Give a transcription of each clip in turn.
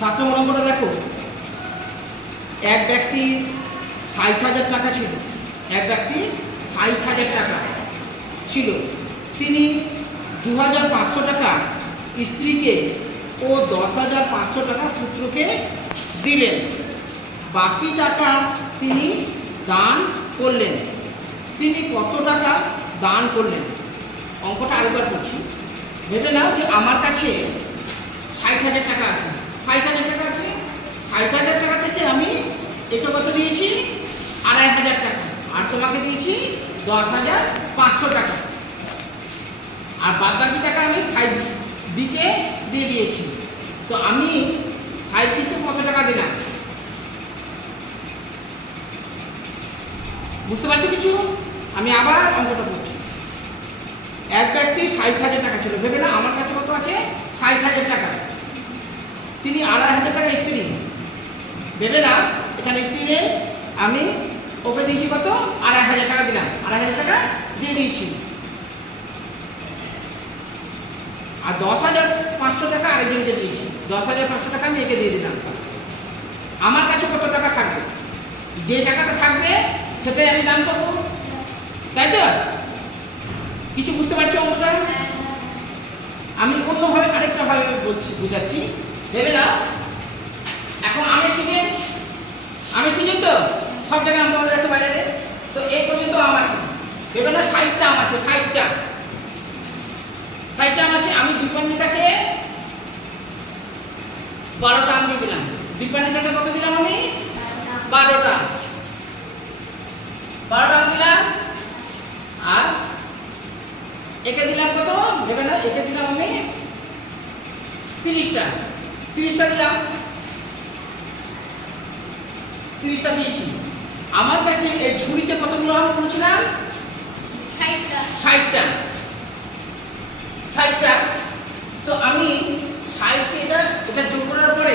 সাত নম্বর অঙ্কটা দেখো, এক ব্যক্তি ষাট হাজার টাকা ছিল, এক ব্যক্তি ষাট হাজার টাকা ছিল। তিনি দু হাজার পাঁচশো টাকা স্ত্রীকে ও দশ হাজার পাঁচশো টাকা পুত্রকে দিলেন। বাকি টাকা তিনি দান করলেন। তিনি কত টাকা দান করলেন? অঙ্কটা আরেকবার করছি। ভেবে নাও যে আমার কাছে ষাট হাজার টাকা আছে। ষাট হাজার টাকা আছে। হাজার টাকা আমি দিয়েছি? আড়াই হাজার টাকা। আর তোমাকে দিয়েছি দশ হাজার পাঁচশো টাকা। আর টাকা আমি ফাইভ বিকে দিয়ে দিয়েছি। তো আমি ফাইভ কত টাকা দিলাম? বুঝতে পারছ কিছু? আমি আবার অঙ্কটা করছি। এক ব্যক্তির ষাট হাজার টাকা ছিল। ভেবে না আমার কাছে কত আছে? ষাট হাজার টাকা। তিনি আড়াই হাজার টাকা স্ত্রী। ভেবে না এখানে স্ত্রী নেই আমি ওকে দিয়েছি কত? আড়াই হাজার টাকা দিলাম। আড়াই হাজার টাকা দিয়ে দিয়েছি। আর দশ হাজার পাঁচশো টাকা আরেকজনকে দিয়েছি। দশ হাজার পাঁচশো টাকা আমি একে দিয়ে দিলাম। আমার কাছে কত টাকা থাকবে? যে টাকাটা থাকবে সেটাই আমি দান করব। তাই তো? কিছু বুঝতে পারছ অঙ্কটা আমি অন্যভাবে আরেকটা ভাবে বলছি বুঝাচ্ছি। ভেবে নাও এখন আমের সিজন। আমের সিজন তো সব জায়গায় আম পাওয়া যাচ্ছে বাজারে। তো এই পর্যন্ত আম আছে। ভেবে না ষাটটা আম আছে, ষাটটা। ষাটটা আম আছে, আমি দীপান্বিতাকে বারোটা আম দিয়ে দিলাম। দীপান্বিতাকে কত দিলাম আমি? বারোটা। বারোটা আম দিলাম। আর একে দিলাম কত? ভেবে না একে দিলাম আমি তিরিশটা। তিরিশটা দিলাম। তিরিশটা দিয়েছি। আমার কাছে এই ঝুড়িতে কতগুলো আমি বলেছিলাম? ষাটটা। ষাটটা। তো আমি ষাটটা এটা এটা যোগ করার পরে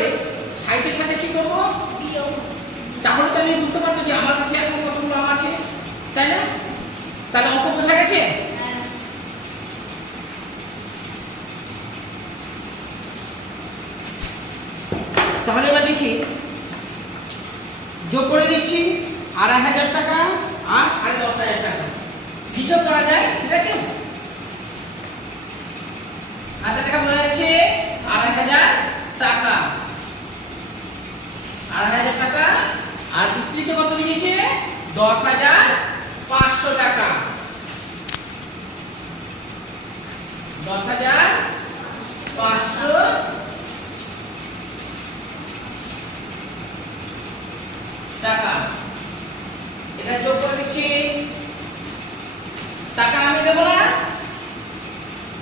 ষাটের সাথে কি করব বিয়োগ তাহলে তো আমি বুঝতে পারব যে আমার কাছে এখন কতগুলো আম আছে তাই না তাহলে অঙ্ক বোঝা গেছে হ্যাঁ, তাহলে এবার দেখি। যোগ করে দিচ্ছি আড়াই হাজার টাকা আর সাড়ে দশ হাজার টাকা। হিসাব করা যায়, ঠিক আছে? হাজার টাকা বোঝা যাচ্ছে আড়াই হাজার টাকা। আড়াই হাজার টাকা, আর স্ত্রীকে কত দিয়েছে? দশ হাজার পাঁচশো টাকা। দশ হাজার পাঁচশো টাকা এটা যোগ করে দিচ্ছি টাকা আমি দেবো না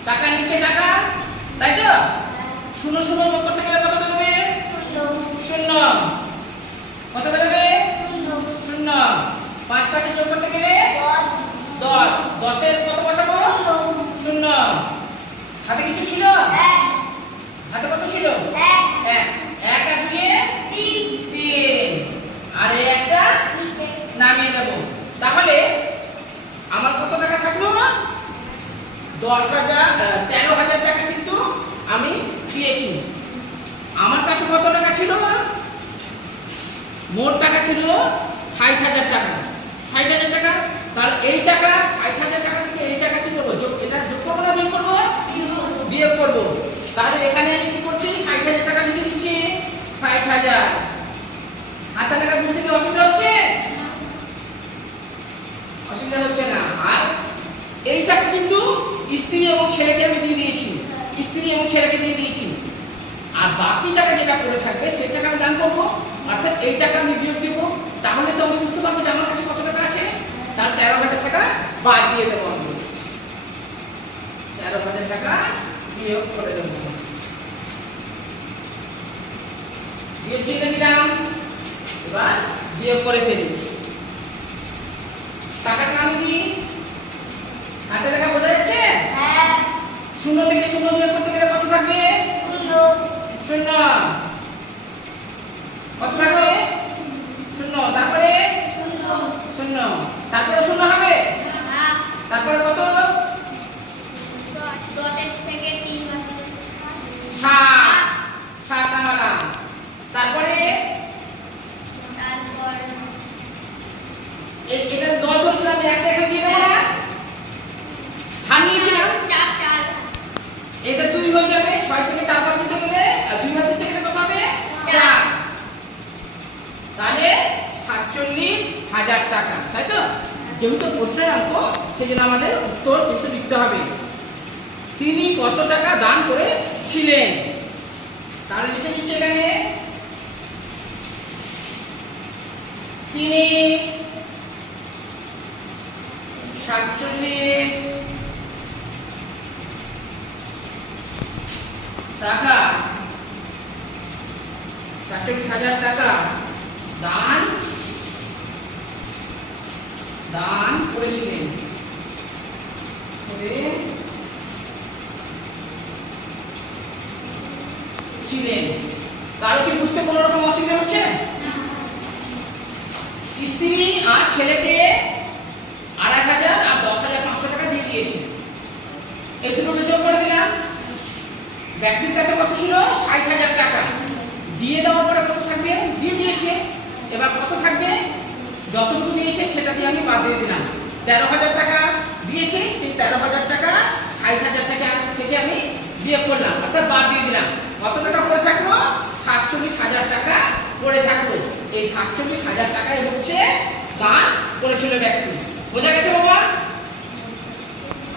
টাকা নিচে টাকা তাই তো? শূন্য শূন্য কত টাকা কত শূন্য। কত বেরোবে শূন্য শূন্য পাঁচ পাঁচে যোগ করতে গেলে দশ দশ দশের কত বসাবো শূন্য শূন্য হাতে কিছু ছিল এক হাতে কত ছিল এক এক এক আর দুয়ে তিন তিন আর এই একটা নিচে নামিয়ে দেব তাহলে আমার কত টাকা থাকল দশ হাজার আহ, তেরো হাজার টাকা কিন্তু আমি দিয়েছি আমার কাছে কত টাকা ছিল মোট টাকা ছিল ষাট হাজার টাকা। ষাট হাজার টাকা? তাহলে এই টাকা, ষাট হাজার টাকা থেকে এই টাকা কি করব? এটা যোগ করব না বিয়োগ করব? বিয়োগ করব। তাহলে এখানে আমি কি করছি? ষাট হাজার টাকা লিখে দিচ্ছি। ষাট হাজার। হাতে টাকা বুঝতে কি অসুবিধা হচ্ছে? অসুবিধা হচ্ছে না। আর এইটাকে কিন্তু স্ত্রী এবং ছেলেকে আমি দিয়ে দিয়েছি। স্ত্রী এবং ছেলেকে দিয়ে দিয়েছি। আর বাকি টাকা যেটা পড়ে থাকবে, সেই টাকা আমি দান করব। অর্থাৎ এই টাকা আমি বিয়োগ দিব তাহলে তো আমি বুঝতে পারব যে আমার কাছে কত টাকা আছে। তার তেরো হাজার টাকা বাদ দিয়ে দেবো আমি। তেরো হাজার টাকা বিয়োগ করে দেবো। বিয়োগ চিহ্ন দিলাম। এবার বিয়োগ করে ফেলি। টাকাটা আমি দিই। হাতে লেখা বোঝা যাচ্ছে? হ্যাঁ। শূন্য থেকে শূন্য বিয়োগ করতে গেলে কত থাকবে? শূন্য। শূন্য। কত তারপরে? শূন্য। তারপরে শূন্য হবে? তারপরে কত? সাত। সাত নামালাম তারপরে? এটা দশ ধরছিলাম একটা এখানে দিয়ে দেবো না? ধান এটা দুই হয়ে যাবে ছয় থেকে চার নামালাম টাকা, তাই তো? যেহেতু প্রশ্নের অঙ্ক, সেজন্য আমাদের উত্তর কিন্তু লিখতে হবে। তিনি কত টাকা দান করেছিলেন? তাহলে লিখে দিচ্ছে এখানে। তিনি সাতচল্লিশ টাকা, সাতচল্লিশ হাজার টাকা দান দান করেছিলেন ছিলেন কারও কি বুঝতে কোনো রকম অসুবিধা হচ্ছে? স্ত্রী আর ছেলেকে আড়াই হাজার আর দশ হাজার পাঁচশো টাকা দিয়ে দিয়েছে। এই দুটোকে যোগ করে দিলাম। ব্যক্তির কাছে কত ছিল? ষাট হাজার টাকা। দিয়ে দেওয়ার পরে কত থাকবে? দিয়ে দিয়েছে। এবার কত থাকবে? যতটুকু দিয়েছে, সেটা দিয়ে আমি বাদ দিয়ে দিলাম। তেরো হাজার টাকা দিয়েছি, সেই তেরো হাজার টাকা ষাট হাজার টাকা থেকে আমি বিয়ে করলাম। অর্থাৎ বাদ দিয়ে দিলাম। কত টাকা পড়ে থাকল? সাতচল্লিশ হাজার টাকা পড়ে থাকল। এই সাতচল্লিশ হাজার টাকাই হচ্ছে দান করেছিল ব্যক্তি। বোঝা গেছে বাবা?